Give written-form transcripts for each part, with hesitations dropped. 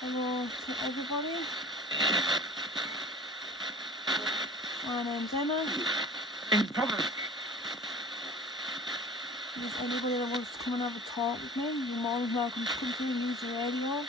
Hello to everybody. My name's Emma. If there's anybody that wants to come and have a talk with me, you're more than welcome to come through and use the radio.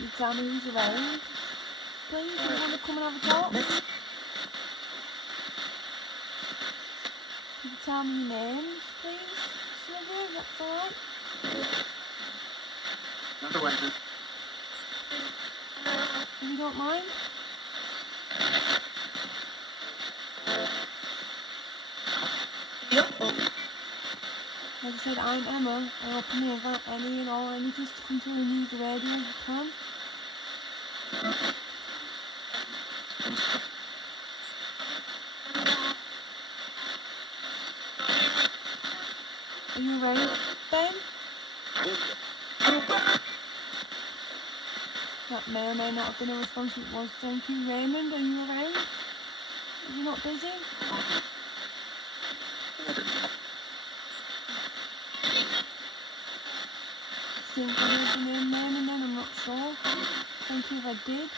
You tell me who's around, please, if you want to come and have a talk. You can tell me your names, please. Slither, that's alright. If you don't mind. Like I said, I'm Emma, and I'll come here for any and all ages to come through and use the radio if you can. Are you around, Ben? That may or may not have been a response it was. Thank you, Raymond. Are you around? Are you not busy? I think I heard your name, Raymond, then I'm not sure. Thank you if I did.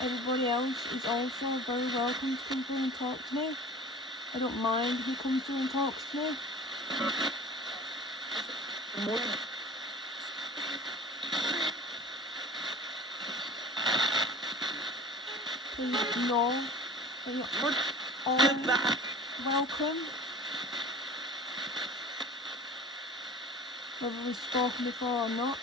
Everybody else is also very welcome to come through and talk to me. I don't mind who comes through and talks to me. Please know that you're all welcome. Whether we've spoken before or not.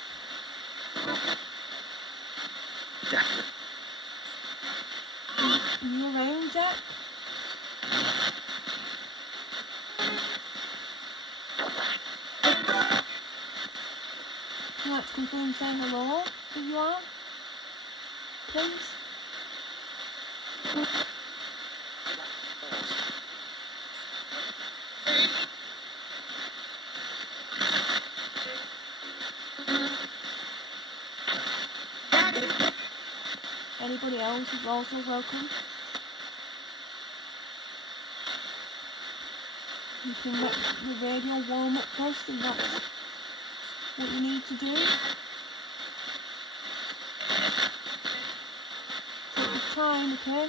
Are you around, Jack? Would you like to come through and say hello, if you are? Please? Anybody else is also welcome. You can let the radio warm up first if that's what you need to do. Take your time, okay?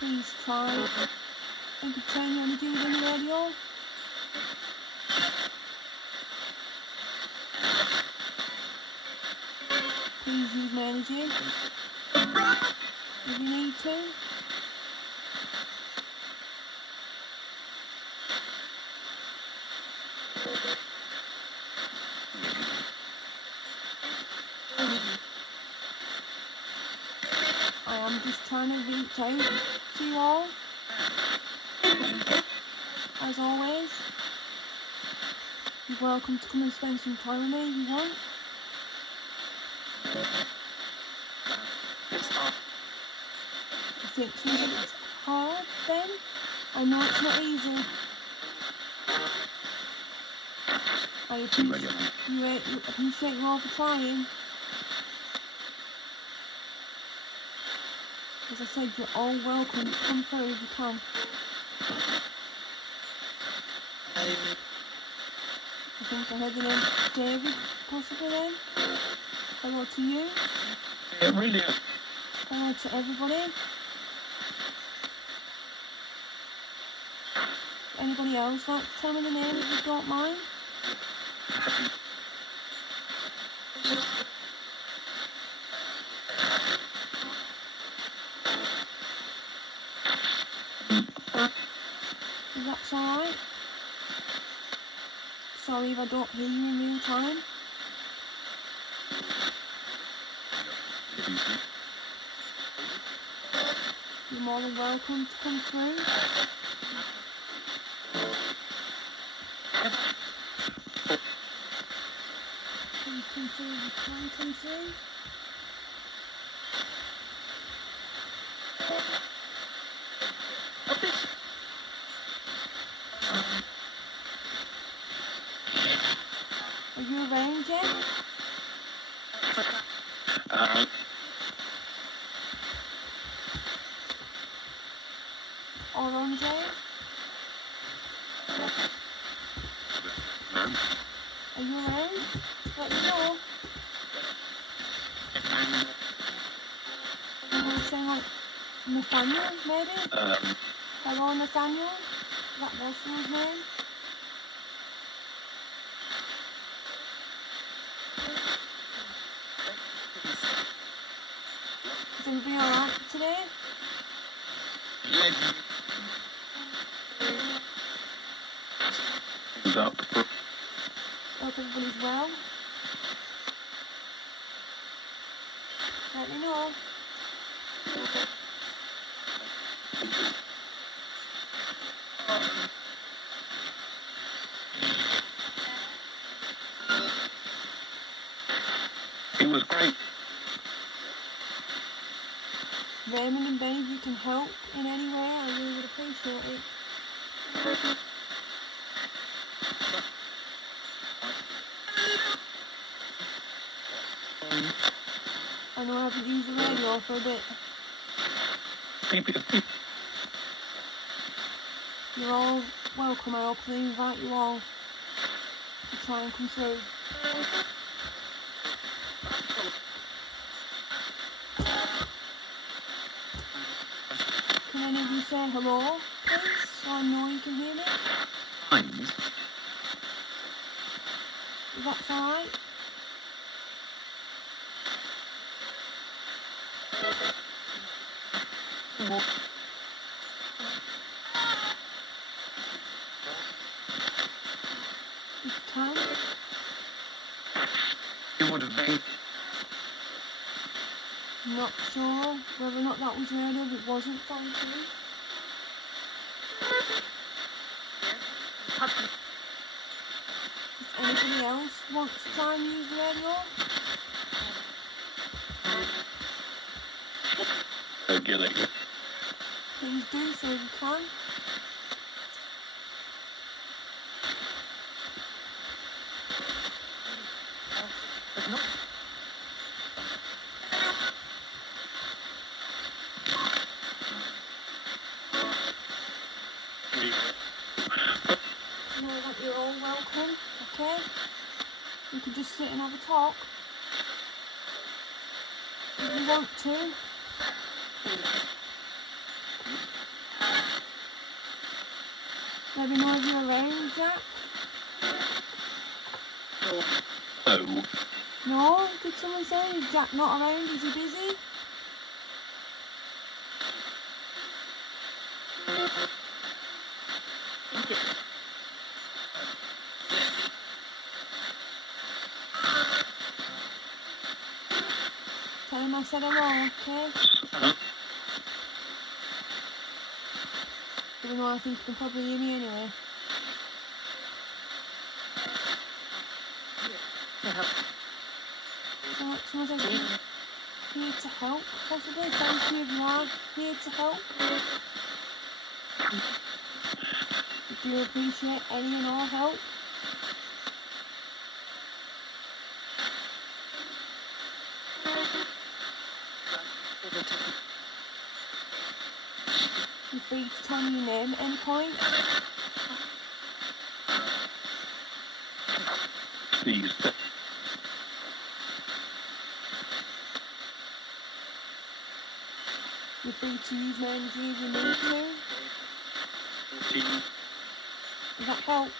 Please try and turn your energy on the radio. Please use my energy if you need to. I am just trying to reach out to you all, as always. You're welcome to come and spend some time with me if you want. I think it's hard then. I know it's not easy. I appreciate you all for trying. As I said, you're all welcome to come through if you can. I think I heard the name David, possibly then. Hello to you. Hello to everybody. Anybody else like to tell me the name if you don't mind? If that's alright. Sorry if I don't hear you in real time. You're more than welcome to come through. Please come through if you can come through. Are you around yet? Orange? Are you around? Let me know. I'm going to say like Nathaniel, maybe? Hello, Nathaniel? That was someone's name. Is everybody alright today? Hope everybody's well. Let me know. It was great. Raymond and Ben, if you can help in any way, I really would appreciate it. I know I haven't used the radio for a bit. You're all welcome. I hope they invite you all to try and come through. Can any of you say hello, please, so I know you can hear me? If that's alright. If you can. It would have been. Not sure whether or not that was radio, but it wasn't, thank you. If anybody else wants to try and use the radio, please do so if you can. Know that you're all welcome, okay? You can just sit and have a talk if you want to. Maybe more of you around, Jack? Oh. No? Did someone say, is Jack not around? Is he busy? Tell him I said hello, okay? Even though I think you can probably hear me anyway. Someone says here to help, possibly. Thank you if you are here to help. We do appreciate any and all help. You're free to tell me your name at any point. Please. You're free to use my energy if you need to. If that helps.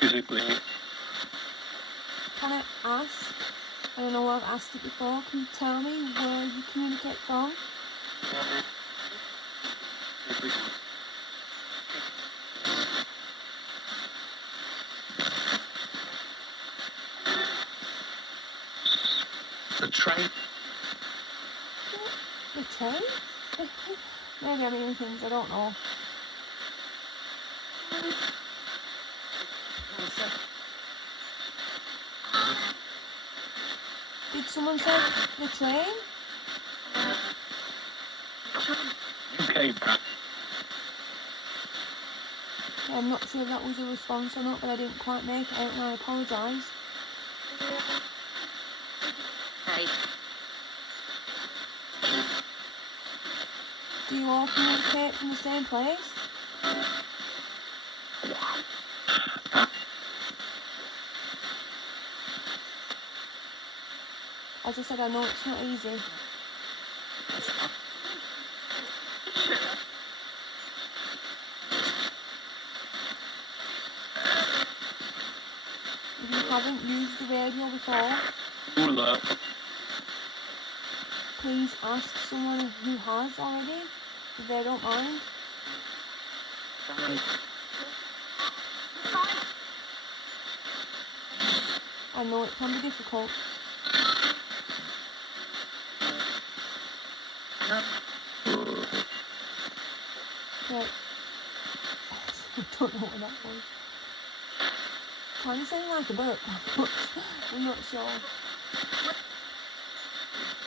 Physically. Can I ask? I don't know, I've asked it before. Can you tell me where you communicate from? The train. The train? Maybe I'm hearing things I don't know. Did someone say the train? UK back. I'm not sure if that was a response or not, but I didn't quite make it out and I apologise. Right. Do you all communicate from the same place? As I said, I know it's not easy. If you haven't used the radio before, Ruler. please ask someone who has already, if they don't mind. I know it can be difficult. But I don't know what that was. Kind of sounded like a book, but I'm not sure.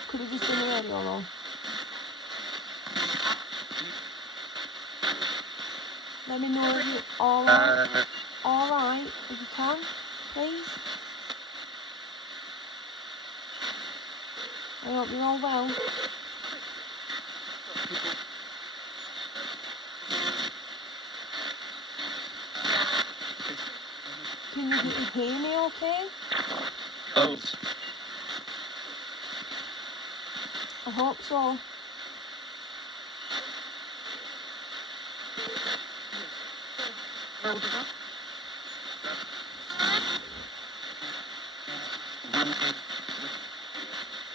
Could have just been the radio though. Let me know if you're alright, if you can, please. I hope you're all well. Can you hear me okay? Oh. I hope so.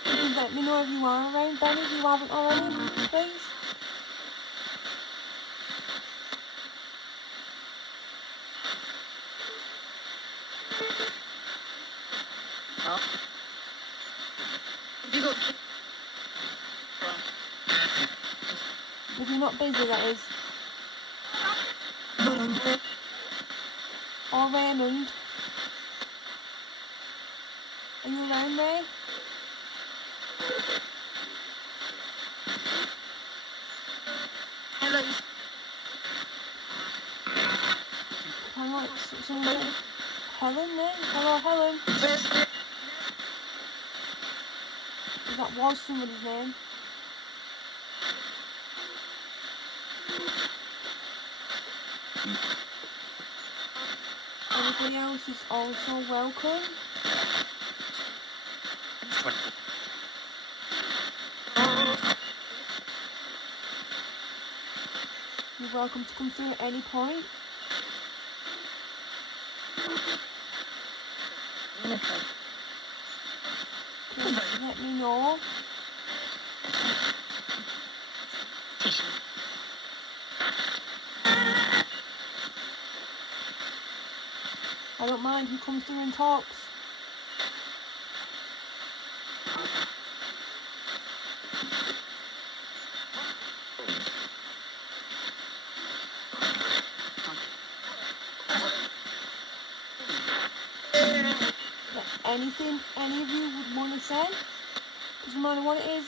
Please let me know if you are around, Benny, if you haven't already, please. If you're not busy, that is. Or Raymond. Are you around, Ray? Hello. Hello, someone said Helen there? Hello, Helen. That was somebody's name. Everybody else is also welcome. You're welcome to come through at any point. Please let me know. I don't mind who comes through and talks. Anything any of you would want to say? Doesn't matter what it is.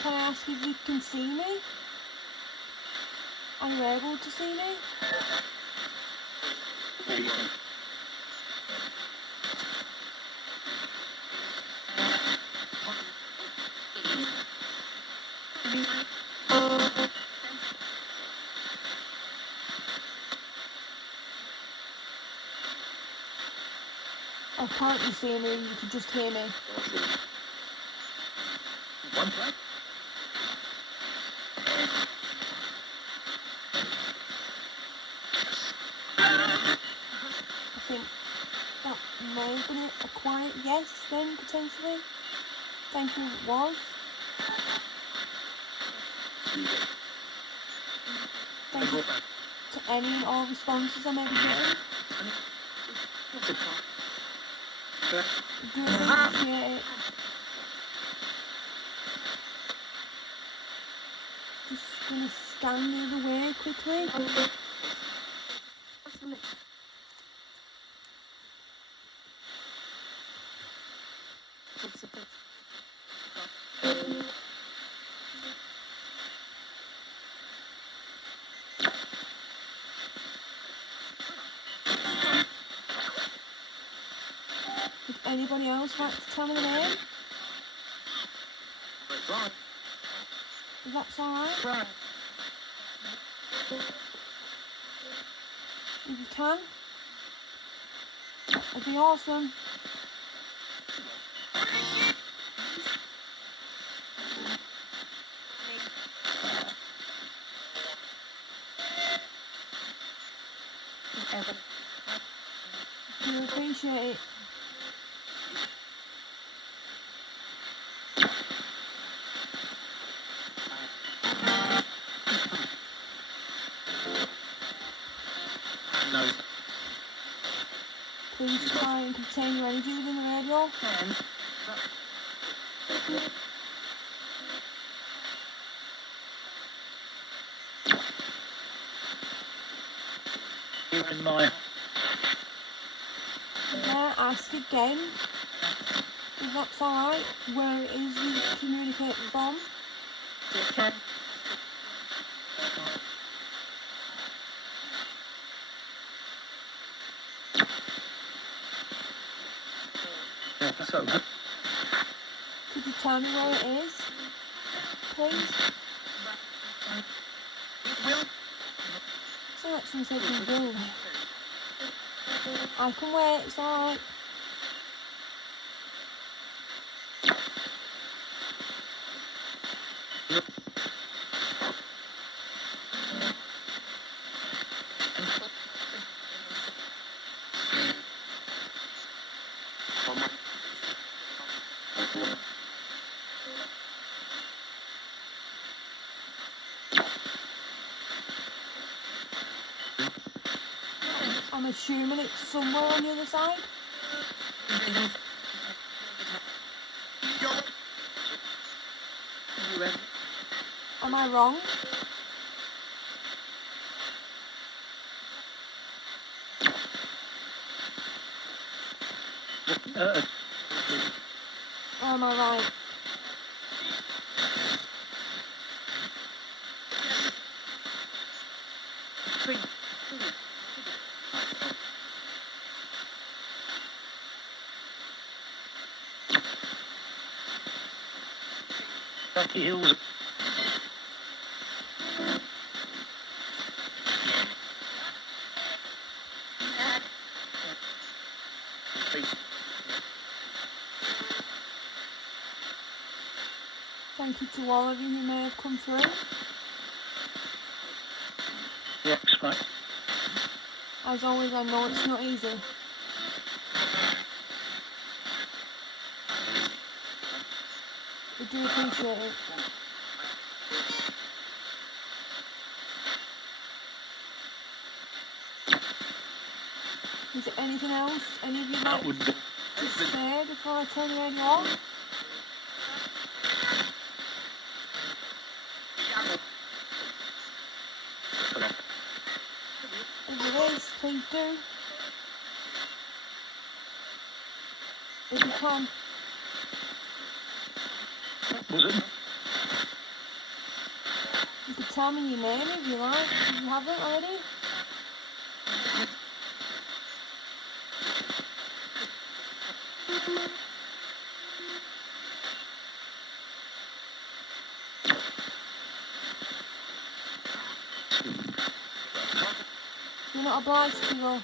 Can I ask if you can see me? Are you able to see me? Or can't you see me and you can just hear me? One side. I think that may have been a quiet yes then, potentially. Thank you, it was. Thank you to any and all responses I may be getting. Do appreciate it. Just gonna scan the other way quickly. Would anybody else like to tell me the name? If that's alright? Right. If you can. That'd be awesome. Do appreciate it. No. Please try and contain your energy within the radio. You're in my. May I ask again, if that's alright, where it is you communicate from? So, Could you tell me where it is, please? So actually said you will. I can wait, it's alright. I'm assuming it's somewhere on the other side. Am I wrong? Or am I right? Becky Hills. Thank you to all of you who may have come through. Yes, right. As always, I know it's not easy. I do appreciate it. Is there anything else any of you That like would be. to say before I turn the radio off? If there is, please do. If you can. Was it? You could tell me your name if you like, if you haven't already. You're not obliged to though.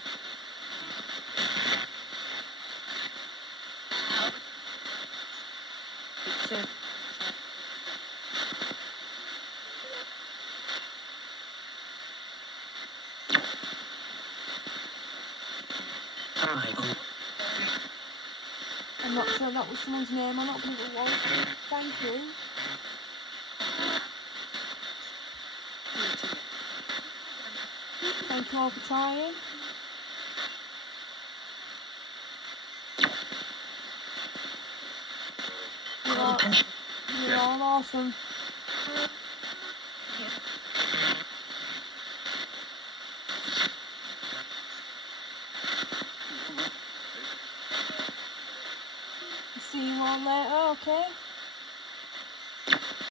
I'm not sure if that was someone's name or not, but it was. Thank you. Thank you all for trying. You're all awesome. see you all later, okay?